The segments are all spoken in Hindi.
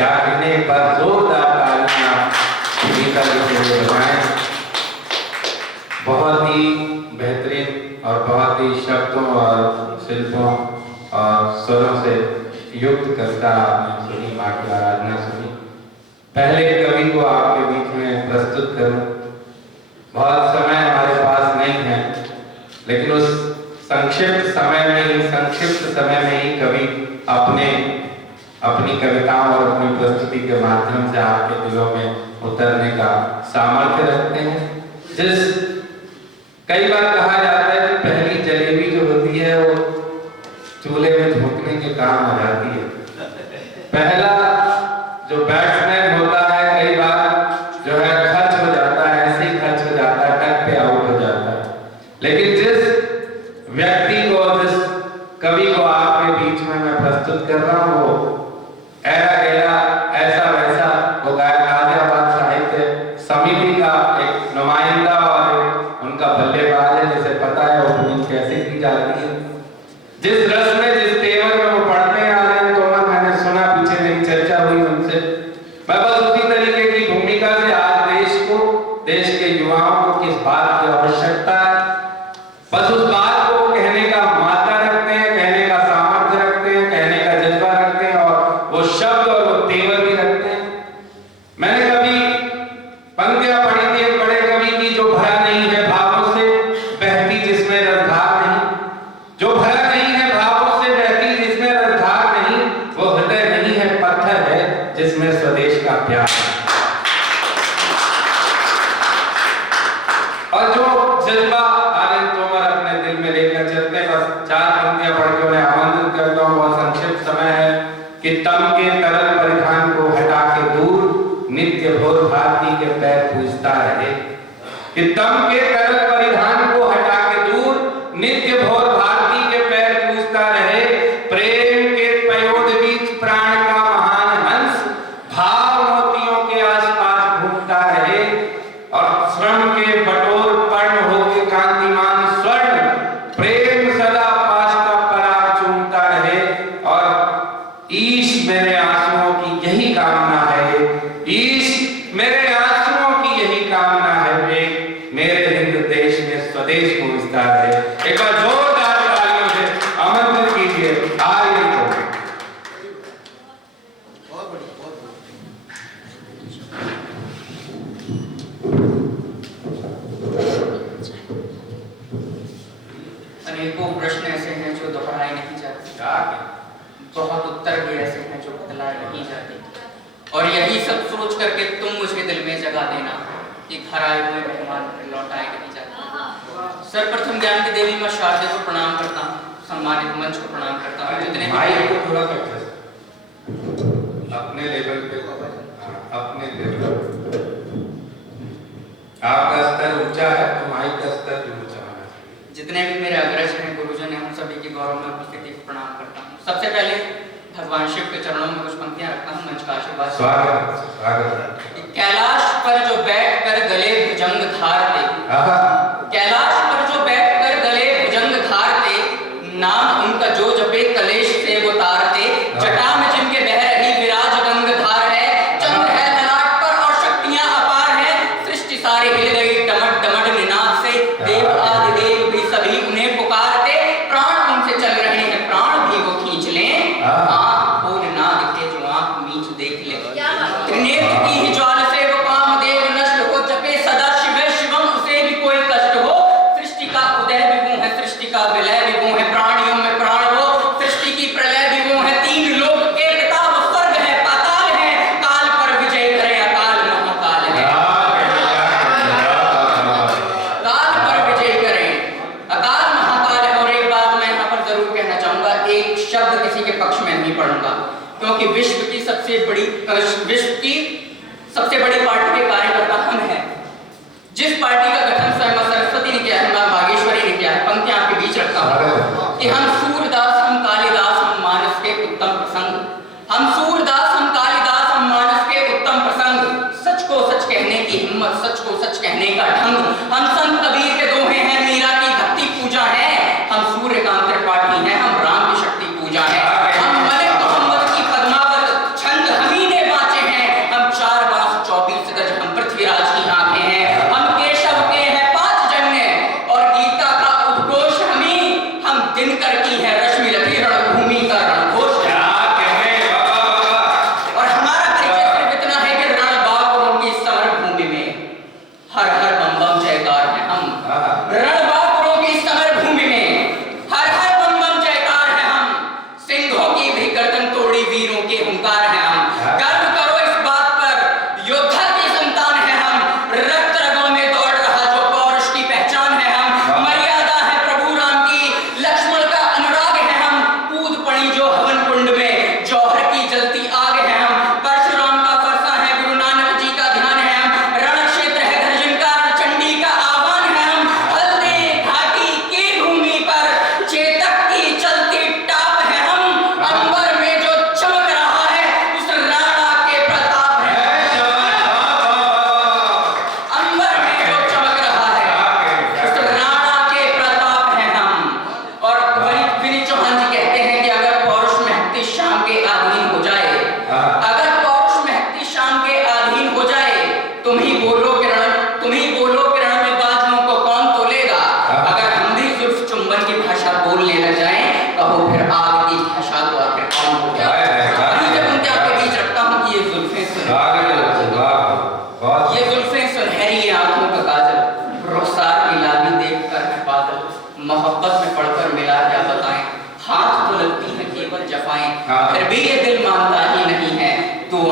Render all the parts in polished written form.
क्या कहने, एक बार जोरदार तालियां गीता जी के लिए बजाएं। बहुत ही बेहतरीन और बहुत ही शब्दों और शिल्पों और स्वरों से युक्त कविता आपने सुनी, माँ की आराधना सुनी। पहले कवि को आपके बीच में प्रस्तुत करूं, बहुत समय हमारे पास नहीं है, लेकिन उस संक्षिप्त समय में ही कवि अपनी कविताओं और अपनी प्रस्तुति के माध्यम से आपके दिलों में उतरने का सामर्थ्य रखते हैं। कई बार कहा जाता है कि पहली जलेबी जो होती है वो चूल्हे में झोंकने के काम आ जाती है। पहला जो बैट्समैन होता है कई बार जो है खर्च हो जाता है, ऐसे ही खर्च हो जाता है, टक पे आउट हो जाता है। लेकिन जिस व्यक्ति को, जिस कवि को आपके बीच में मैं प्रस्तुत कर रहा हूँ, वो ऐसा वैसा वो गाजियाबाद साहित्य समिति का एक नुमाइंदा और उनका बल्लेबाज है, जिसे पता है ओपनिंग कैसे की जाती है। जिस रस में, जिस तेवर में वो पढ़ते आ रहे हैं, तो मैंने सुना, पीछे मेरी चर्चा हुई उनसे, मैं बस उसी तरीके की भूमिका से आज देश के युवाओं को किस बात की आवश्यकता है, बस उस बात को कहने का मात्रा रखते हैं, कहने का सामर्थ्य रखते हैं, कहने का जज्बा रखते हैं, और वो शब्द और वो तेवर भी रखते हैं। मैंने कभी पंक्तियां पढ़ी थी एक बड़े कवि की, जो भरा नहीं है भावों से बहती जिसमें रसधार नहीं, जो भरा नहीं है भावों से बहती जिसमें रसधार नहीं, वो हृदय नहीं है पत्थर है जिसमें स्वदेश का प्यार है। और जो जज्बा आनंद तोमर अपने दिल में लेकर चलते हैं, बस 4 पंक्तियां पढ़ के उन्हें आमंत्रित करता हूं। बहुत संक्षिप्त समय है कि तम के तरल परिधान को हटा के दूर नित्य भोर भारती के पैर पूजता रहे, कि तम के तरल परिधान को हटा के दूर नित्य भोर भारती के पैर पूजता रहे। प्रेम के पयोद बीच प्राण का महान हंस भाव मोतियों के आसपास घूमता रहे, और श्रम के बटोर पर्ण होके कांतिमान स्वर्ण प्रेम सदा पास का पराग चूमता रहे। और ईश मेरे आंसुओं की यही कामना है, ईश मेरे आंसुओं की यही कामना है, वे मेरे हिंद देश में स्वदेश पूजता रहे। एक बार जोरदार तालियों से आमंत्रित कीजिए आर्यन को। अनेकों प्रश्न ऐसे हैं जो दोहराए नहीं जाते, बहुत उत्तर भी ऐसे हैं जो बदलाए नहीं जाते, और यही सब सोच करके तुम मुझे दिल में जगा देना कि घर आए हुए मेहमान लौटाए नहीं जाते। सर्वप्रथम ज्ञान की देवी मां शारदे को प्रणाम करता हूँ, सम्मानित मंच को प्रणाम करता हूँ। जितने माइक को थोड़ा अपने लेवल पे, अपने लेवल, आपका स्तर ऊंचा है तो माइक का स्तर भी ऊंचा होना चाहिए। जितने भी मेरे अग्रज हैं, गुरुजन हैं, उन सभी की गौरव में उपस्थिति को प्रणाम करता हूँ। सबसे पहले भगवान शिव के चरणों में कुछ पंक्तियां रखता हूँ, मंच का आशीर्वाद। स्वागत। कैलाश पर जो बैठ कर गले भुजंग धारते, कैलाश पर जो बैठ कर गले भुजंग धारते, नाम उनका जो जपे कलेश से वो तारते, जटा में जिनके बह रही विराज गंगाधार है, चंद्र है ललाट पर और शक्तियां अपार है, सृष्टि सारी हिल गई डमट डमट निनाद से, देव आदि देव भी सभी उन्हें पुकारते, प्राण उनसे चल रहे हैं प्राण भी वो खींच लें, आंख खोल ना दिखे जो आंख मीच देख ले, त्रिनेत्र की ही ज्वाला से वो कामदेव नष्ट हो, जपे सदा शिव शिवम उसे भी कोई कष्ट हो, सृष्टि का उदय भी वो है, सृष्टि का विलय भी वो है, प्राणियों में प्राण वो, सृष्टि की प्रलय भी वो है, तीन लोक के पिता वो, स्वर्ग है पाताल है, काल पर विजय करे अकाल महाकाल है, काल पर विजय करे अकाल महाकाल है। और एक बात मैं यहाँ पर जरूर कहना चाहूंगा, एक शब्द किसी के पक्ष में नहीं पढ़ूंगा, क्योंकि विश्व की सबसे बड़ी पार्टी के कार्यकर्ता हम हैं। जिस पार्टी का गठन स्वयं सरस्वती ने किया है, मां बागेश्वरी ने किया है, पंक्तियां आपके बीच रखता हूं कि हम सूरदास हम कालिदास हम मानस के उत्तम प्रसंग, हम सूरदास हम कालिदास हम मानस के उत्तम प्रसंग, सच को सच कहने की हिम्मत, सच को सच कहने का ढंग, हम संत कबीर के दोहे हैं, मीरा की भक्ति पूजा है, हम सूर्यकांत त्रिपाठी हैं, हम राम की शक्ति पूजा है, हम मलिक मोहम्मद की पद्मावत छंद हमी ने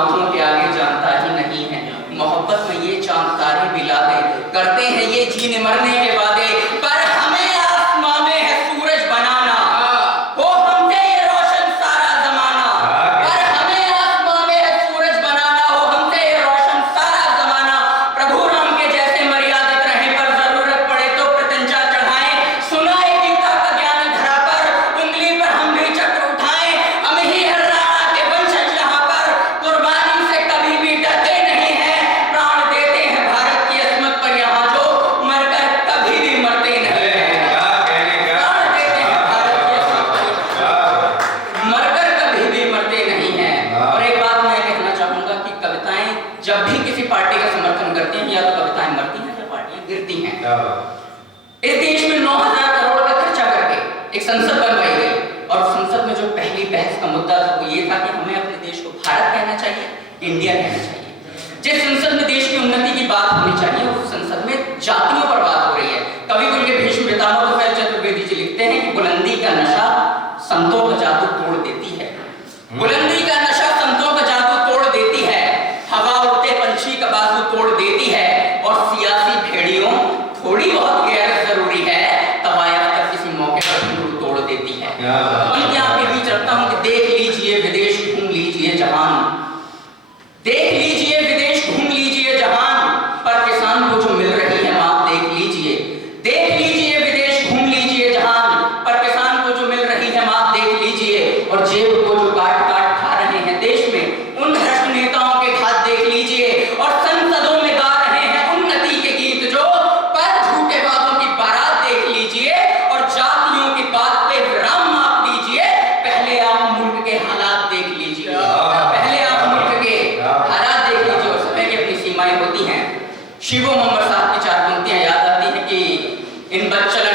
आंखों के आगे जानता ही नहीं है। मोहब्बत में ये चांद तारे भी लागे, करते हैं ये जीने मरने के वादे, पर हमें आसमां में है सूरज बनाना, हो हमसे ये रोशन सारा जमाना। पर हमें आसमां में है सूरज बनाना, हो हमसे ये रोशन सारा जमाना। प्रभु राम के जैसे मर्यादित रहे, पर जरूरत पड़े तो प्रत्यंचा चढ़ाएं। सुनाए गीता का ज्ञान धरा पर, उंगली पर हम भी चक्र उठाएं। हम ही हर राणा के वंशज यहाँ पर, कुर्बानी से कभी भी डरते नहीं हैं। प्राण देते हैं भारत की अस्मत पर यहाँ जो, मरकर कभी भी मरते नहीं हैं। प्राण देते हैं भारत की अस्मत पर, मरकर कभी भी मरते नहीं हैं। और एक बात मैं कहना चाहूंगा कि कविताएं जब भी किसी पार्टी का समर्थन करती हैं, या तो कविताएं मरती हैं या पार्टियां गिरती हैं। इस देश में 9,000 करोड़ का खर्चा करके एक संसद बनवाई गई, और संसद में जो पहली बहस का मुद्दा था वो ये था कि हमें अपने देश को भारत कहना चाहिए, इंडिया कहना चाहिए। जिस संसद में देश की उन्नति की बात होनी चाहिए, उस संसद में जातियों पर बात हो रही है। कवि कुल के भीष्म पितामह प्रोफेसर चतुर्वेदी जी लिखते हैं कि बुलंदी का नशा संतों का जादू तोड़ देती है। बुलंदी का नशा संतों का जादू तोड़ देती है, हवा उड़ते पंछी का बाजू तोड़ देती है, और सियासी भेड़ियों थोड़ी बहुत गैर जरूरी है, तवायफ तक किसी मौके पर घुंघरू तोड़ देती है। मैं आपके बीच रखता हूं कि देख लीजिए विदेश घूम लीजिए जहान, देख लीजिए विदेश घूम लीजिए जहान, पर किसान को जो मिल रही है मां देख लीजिए। देख लीजिए विदेश घूम लीजिए जहान, पर किसान को जो मिल रही है मां देख लीजिए। और जेब को जो काट काट खा रहे हैं देश में, उन भ्रष्ट नेताओं के घात देख लीजिए। और संसदों में गा रहे हैं उन्नति के गीत जो, पर झूठे वादों की बारात देख लीजिए। और जातियों की बात पे विराम माप दीजिए, पहले आप मुल्क के हालात देख लीजिए। पहले आप मुल्क के हालात देख लीजिए, और समय की अपनी सीमाएं होती हैं। शिवो मंबर साहब की 4 पंक्तियां याद आती हैं कि इन बच्चल